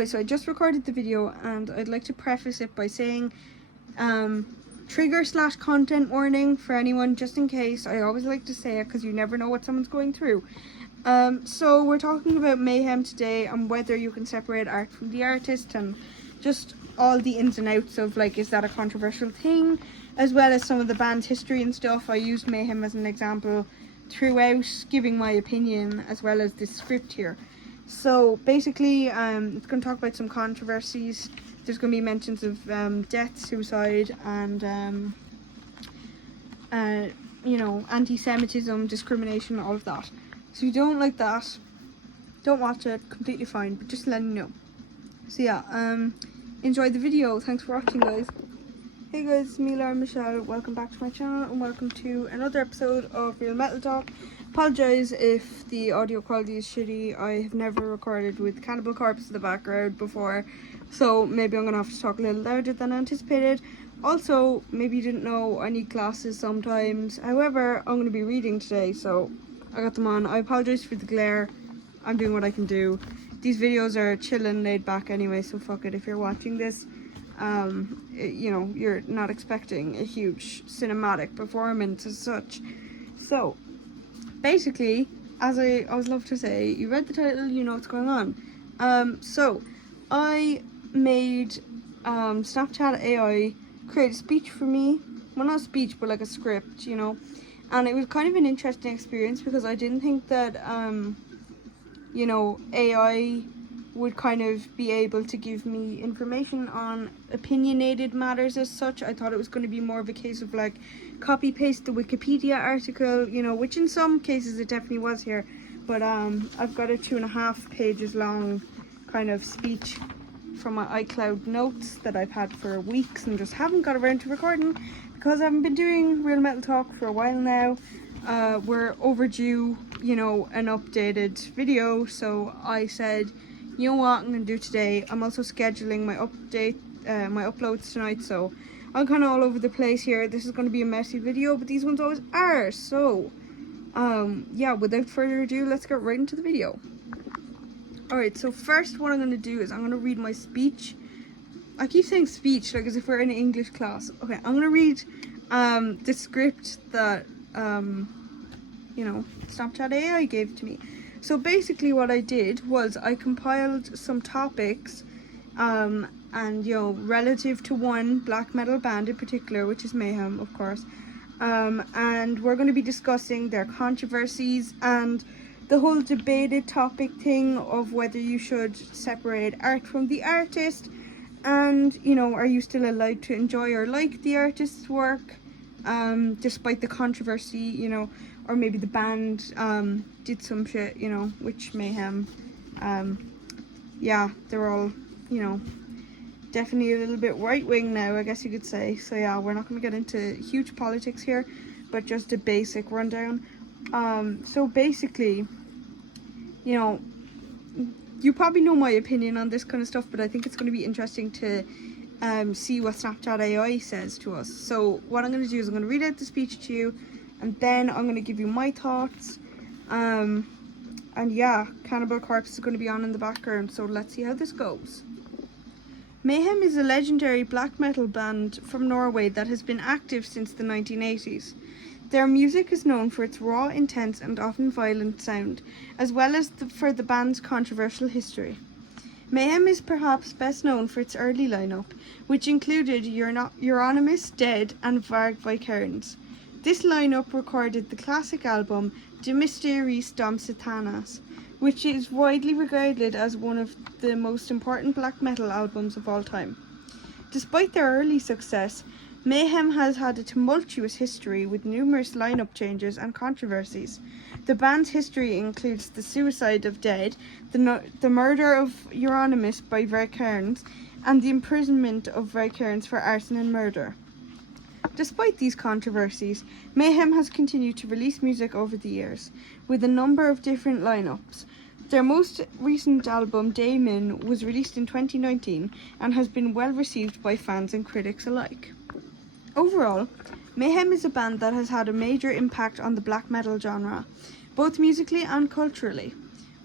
Okay, so I just recorded the video and I'd like to preface it by saying trigger/content warning for anyone, just in case. I always like to say it because you never know what someone's going through. So we're talking about Mayhem today and whether you can separate art from the artist and just all the ins and outs of, like, is that a controversial thing, as well as some of the band's history and stuff. I used Mayhem as an example throughout, giving my opinion as well as this script here. So basically, it's going to talk about some controversies. There's going to be mentions of death, suicide, and you know, anti-Semitism, discrimination, all of that. So if you don't like that, don't watch it, completely fine, but just letting you know. So yeah, enjoy the video. Thanks for watching, guys. Hey guys, it's me, Laura Michelle. Welcome back to my channel and welcome to another episode of Real Metal Talk. Apologise if the audio quality is shitty. I have never recorded with Cannibal Corpse in the background before, so maybe I'm going to have to talk a little louder than anticipated. Also, maybe you didn't know I need glasses sometimes. However, I'm going to be reading today, so I got them on. I apologise for the glare. I'm doing what I can do. These videos are chill and laid back anyway, so fuck it. If you're watching this, you know, you're not expecting a huge cinematic performance as such. So basically, as I always love to say, you read the title, you know what's going on. So I made Snapchat AI create a speech for me. Well, not a speech, but like a script, you know. And it was kind of an interesting experience because I didn't think that you know, AI would kind of be able to give me information on opinionated matters as such. I thought it was going to be more of a case of like copy paste the Wikipedia article, you know, which in some cases it definitely was here. But I've got a 2.5 pages long kind of speech from my iCloud notes that I've had for weeks and just haven't got around to recording because I haven't been doing Real Metal Talk for a while now. We're overdue, you know, an updated video, so I said, you know what I'm gonna do today. I'm also scheduling my uploads tonight, so I'm kind of all over the place here. This is going to be a messy video, but these ones always are. So yeah, without further ado, let's get right into the video. Alright, so first what I'm going to do is I'm going to read my speech. I keep saying speech like as if we're in an English class. Okay, I'm going to read the script that you know, Snapchat AI gave to me. So basically what I did was I compiled some topics and, you know, relative to one black metal band in particular, which is Mayhem, of course. And we're going to be discussing their controversies and the whole debated topic thing of whether you should separate art from the artist, and, you know, are you still allowed to enjoy or like the artist's work despite the controversy, you know, or maybe the band did some shit, you know, which Mayhem, yeah, they're all, you know, definitely a little bit right-wing now, I guess you could say. So yeah, we're not going to get into huge politics here, but just a basic rundown. So basically, you know, you probably know my opinion on this kind of stuff, but I think it's going to be interesting to see what Snapchat AI says to us. So what I'm going to do is I'm going to read out the speech to you, and then I'm going to give you my thoughts. And yeah, Cannibal Corpse is going to be on in the background, so let's see how this goes. Mayhem is a legendary black metal band from Norway that has been active since the 1980s. Their music is known for its raw, intense and often violent sound, as well as for the band's controversial history. Mayhem is perhaps best known for its early lineup, which included Euronymous, Dead and Varg Vikernes. This lineup recorded the classic album De Mysteries dom Satanas, which is widely regarded as one of the most important black metal albums of all time. Despite their early success, Mayhem has had a tumultuous history with numerous lineup changes and controversies. The band's history includes the suicide of Dead, the murder of Euronymous by Vikernes, and the imprisonment of Vikernes for arson and murder. Despite these controversies, Mayhem has continued to release music over the years, with a number of different lineups. Their most recent album, Damon, was released in 2019 and has been well received by fans and critics alike. Overall, Mayhem is a band that has had a major impact on the black metal genre, both musically and culturally.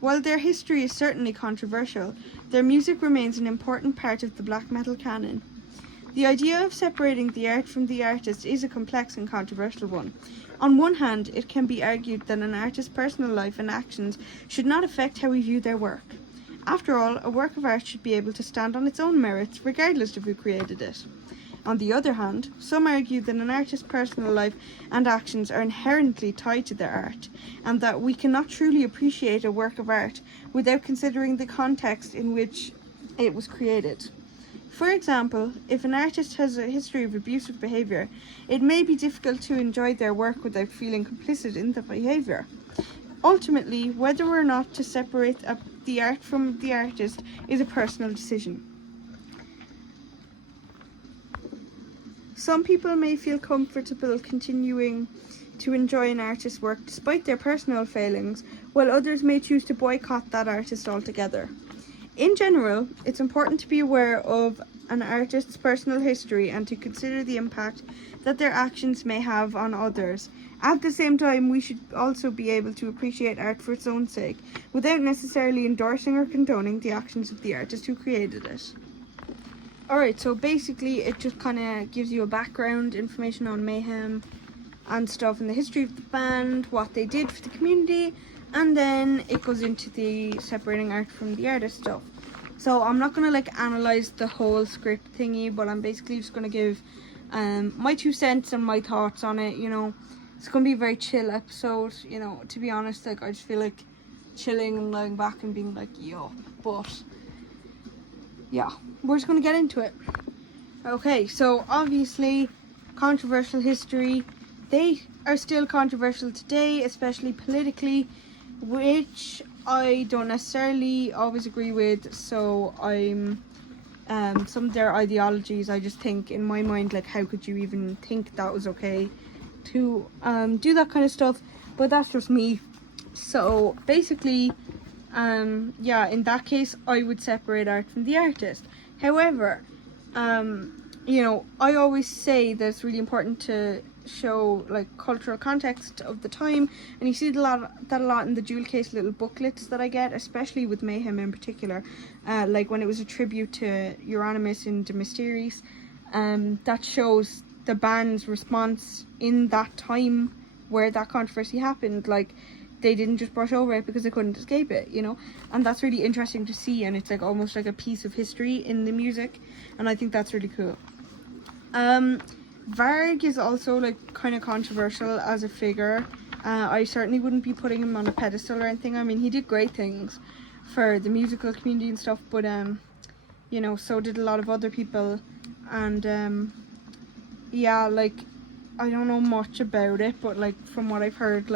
While their history is certainly controversial, their music remains an important part of the black metal canon. The idea of separating the art from the artist is a complex and controversial one. On one hand, it can be argued that an artist's personal life and actions should not affect how we view their work. After all, a work of art should be able to stand on its own merits, regardless of who created it. On the other hand, some argue that an artist's personal life and actions are inherently tied to their art, and that we cannot truly appreciate a work of art without considering the context in which it was created. For example, if an artist has a history of abusive behaviour, it may be difficult to enjoy their work without feeling complicit in the behaviour. Ultimately, whether or not to separate the art from the artist is a personal decision. Some people may feel comfortable continuing to enjoy an artist's work despite their personal failings, while others may choose to boycott that artist altogether. In general, it's important to be aware of an artist's personal history and to consider the impact that their actions may have on others. At the same time, we should also be able to appreciate art for its own sake, without necessarily endorsing or condoning the actions of the artist who created it. Alright, so basically it just kind of gives you a background information on Mayhem and stuff, and the history of the band, what they did for the community, and then it goes into the separating art from the artist stuff. So I'm not going to analyze the whole script thingy, but I'm basically just going to give my 2 cents and my thoughts on it. It's going to be a very chill episode, to be honest. I just feel like chilling and lying back and being like, yo, but yeah, we're just going to get into it. Okay, so obviously controversial history. They are still controversial today, especially politically, which I don't necessarily always agree with. So I'm some of their ideologies, I just think in my mind, how could you even think that was okay to do that kind of stuff? But that's just me. So basically, yeah, in that case I would separate art from the artist. However, I always say that it's really important to show cultural context of the time, and you see that a lot in the jewel case little booklets that I get, especially with Mayhem in particular, when it was a tribute to Euronymous in De Mysteries, that shows the band's response in that time where that controversy happened. They didn't just brush over it because they couldn't escape it, and that's really interesting to see, and it's almost like a piece of history in the music, and I think that's really cool. Varg is also kind of controversial as a figure. I certainly wouldn't be putting him on a pedestal or anything. I mean, he did great things for the musical community and stuff, but so did a lot of other people, and yeah, I don't know much about it, but from what I've heard,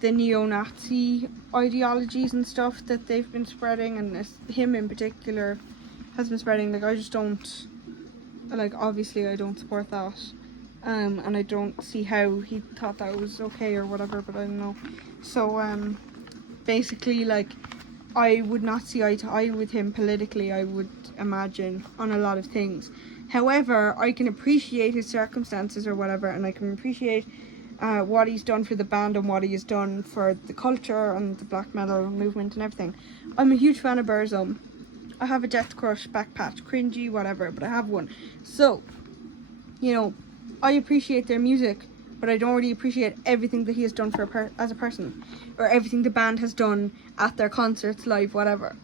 the neo-Nazi ideologies and stuff that they've been spreading, and him in particular has been spreading, I just don't, obviously I don't support that, and I don't see how he thought that was okay or whatever, but I don't know. So basically I would not see eye to eye with him politically, I would imagine, on a lot of things. However, I can appreciate his circumstances or whatever, and I can appreciate what he's done for the band and what he has done for the culture and the black metal movement and everything. I'm a huge fan of Burzum. I have a Death Crush backpatch, cringy, whatever, but I have one. So, I appreciate their music, but I don't really appreciate everything that he has done for as a person, or everything the band has done at their concerts, live, whatever.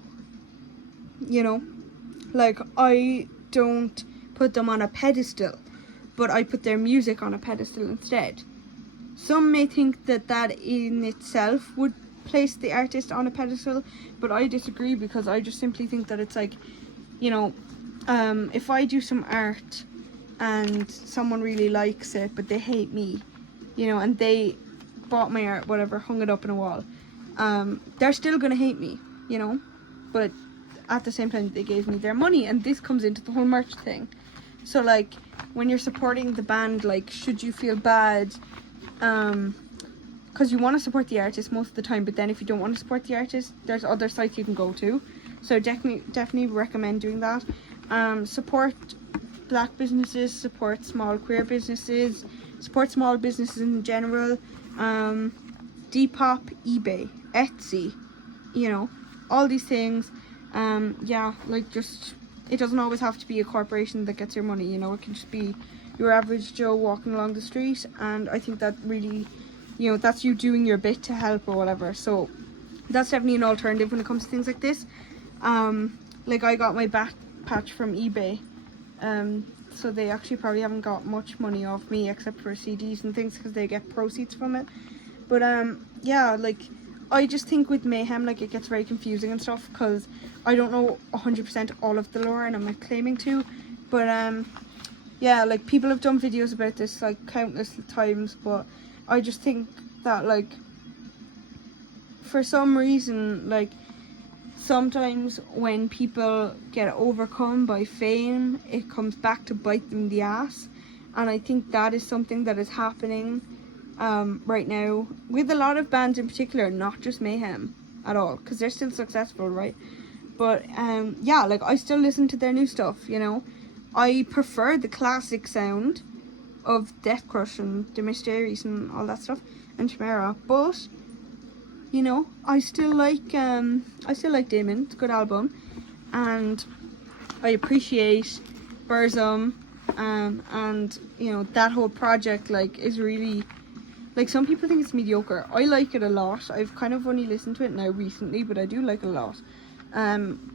I don't put them on a pedestal, but I put their music on a pedestal instead. Some may think that in itself would place the artist on a pedestal, but I disagree, because I just simply think that it's if I do some art and someone really likes it but they hate me, and they bought my art, whatever, hung it up in a wall, they're still gonna hate me, but at the same time they gave me their money, and this comes into the whole merch thing. So when you're supporting the band, should you feel bad because you want to support the artist most of the time, but then if you don't want to support the artist, there's other sites you can go to, so definitely recommend doing that. Support black businesses, support small queer businesses, support small businesses in general. Depop, eBay, Etsy, you know, all these things. Yeah, like, just, it doesn't always have to be a corporation that gets your money, you know, it can just be your average Joe walking along the street, and I think that really, you know, that's you doing your bit to help or whatever. So that's definitely an alternative when it comes to things like this. Like, I got my back patch from eBay, so they actually probably haven't got much money off me except for CDs and things because they get proceeds from it. But yeah, like, I just think with Mayhem, like, it gets very confusing and stuff because I don't know 100% all of the lore, and I'm not claiming to, but yeah, like, people have done videos about this like countless times, but I just think that, like, for some reason, like, sometimes when people get overcome by fame, it comes back to bite them in the ass, and I think that is something that is happening right now with a lot of bands in particular, not just Mayhem at all, because they're still successful, right? But yeah, like, I still listen to their new stuff, you know. I prefer the classic sound of Death Crush and the Mysteries and all that stuff, and Chimera, but you know, I still like Damon. It's a good album, and I appreciate Burzum, and you know, that whole project, like, is really, like, some people think it's mediocre. I like it a lot. I've kind of only listened to it now recently, but I do like it a lot.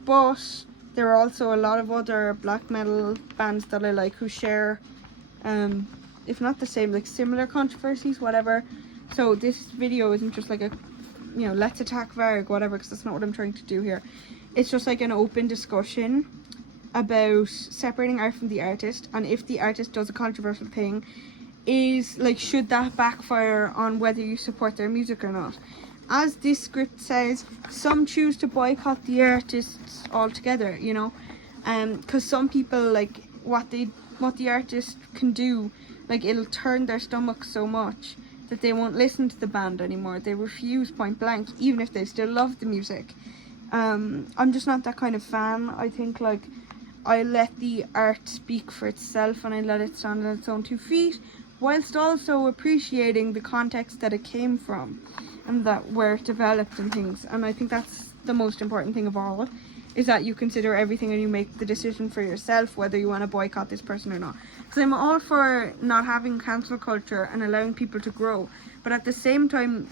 But there are also a lot of other black metal bands that I like who share, if not the same, like, similar controversies, whatever. So this video isn't just like a, you know, let's attack Varg, whatever, because that's not what I'm trying to do here. It's just like an open discussion about separating art from the artist, and if the artist does a controversial thing, is, like, should that backfire on whether you support their music or not. As this script says, some choose to boycott the artists altogether, you know, because some people, like, what the artist can do, like, it'll turn their stomach so much that they won't listen to the band anymore. They refuse point blank, even if they still love the music. I'm just not that kind of fan. I think, like, I let the art speak for itself and I let it stand on its own 2 feet, whilst also appreciating the context that it came from and that where it developed and things. And I think that's the most important thing of all, is that you consider everything and you make the decision for yourself whether you want to boycott this person or not. Because I'm all for not having cancel culture and allowing people to grow, but at the same time,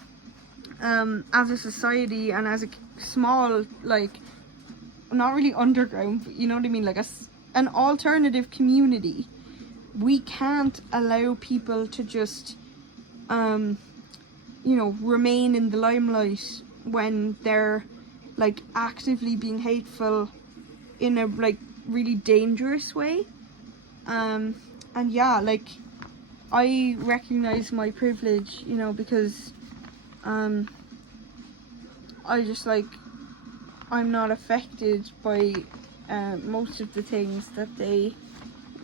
as a society and as a small, like, not really underground, but you know what I mean, like an alternative community, we can't allow people to just you know, remain in the limelight when they're, like, actively being hateful in a, like, really dangerous way. And yeah, like, I recognize my privilege, you know, because I just, like, I'm not affected by most of the things that they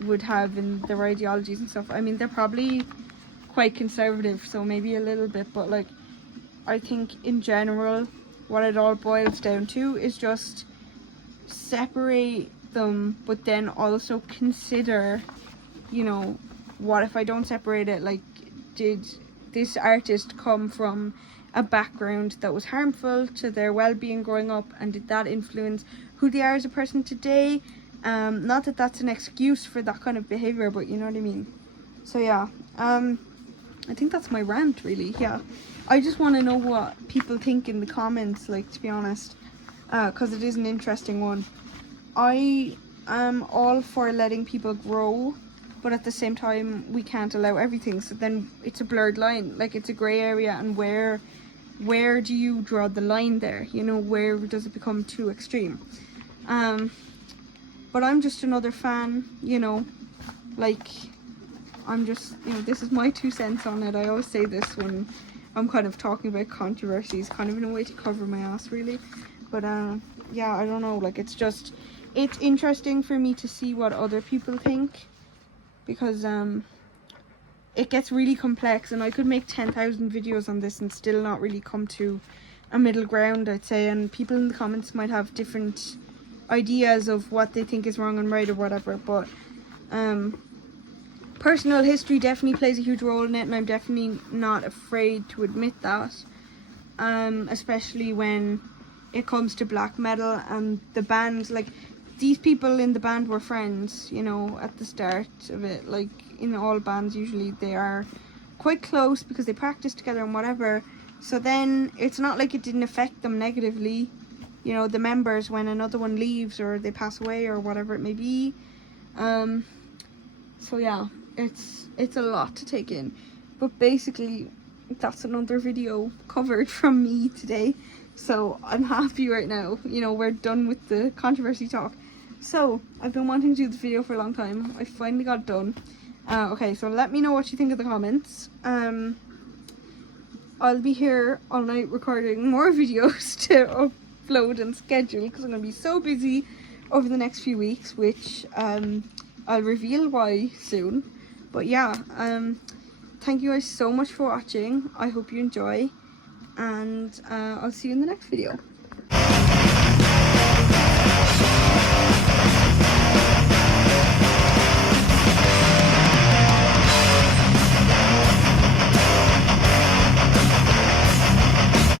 would have in their ideologies and stuff. I mean, they're probably quite conservative, so maybe a little bit, but, like, I think in general what it all boils down to is just separate them, but then also consider, you know, what if I don't separate it? Like, did this artist come from a background that was harmful to their well-being growing up, and did that influence who they are as a person today? Not that that's an excuse for that kind of behavior, but you know what I mean. So yeah, I think that's my rant, really. Yeah, I just want to know what people think in the comments, like, to be honest, because it is an interesting one. I am all for letting people grow, but at the same time we can't allow everything, so then it's a blurred line, like, it's a grey area, and where do you draw the line there, you know, where does it become too extreme? But I'm just another fan, you know, like, I'm just, you know, this is my 2 cents on it. I always say this when I'm kind of talking about controversies, kind of in a way to cover my ass, really. But yeah, I don't know, like, it's interesting for me to see what other people think, because it gets really complex, and I could make 10,000 videos on this and still not really come to a middle ground, I'd say, and people in the comments might have different ideas of what they think is wrong and right or whatever, but personal history definitely plays a huge role in it, and I'm definitely not afraid to admit that, especially when, it comes to black metal. And the band, like, these people in the band were friends, you know, at the start of it. Like, in all bands usually they are quite close because they practice together and whatever. So then it's not like it didn't affect them negatively, you know, the members, when another one leaves or they pass away or whatever it may be. So yeah, it's a lot to take in, but basically that's another video covered from me today. So I'm happy right now, you know, we're done with the controversy talk. So I've been wanting to do this video for a long time. I finally got it done. Okay, so let me know what you think in the comments. I'll be here all night recording more videos to upload and schedule, because I'm going to be so busy over the next few weeks, which I'll reveal why soon. But yeah, thank you guys so much for watching. I hope you enjoy, and I'll see you in the next video.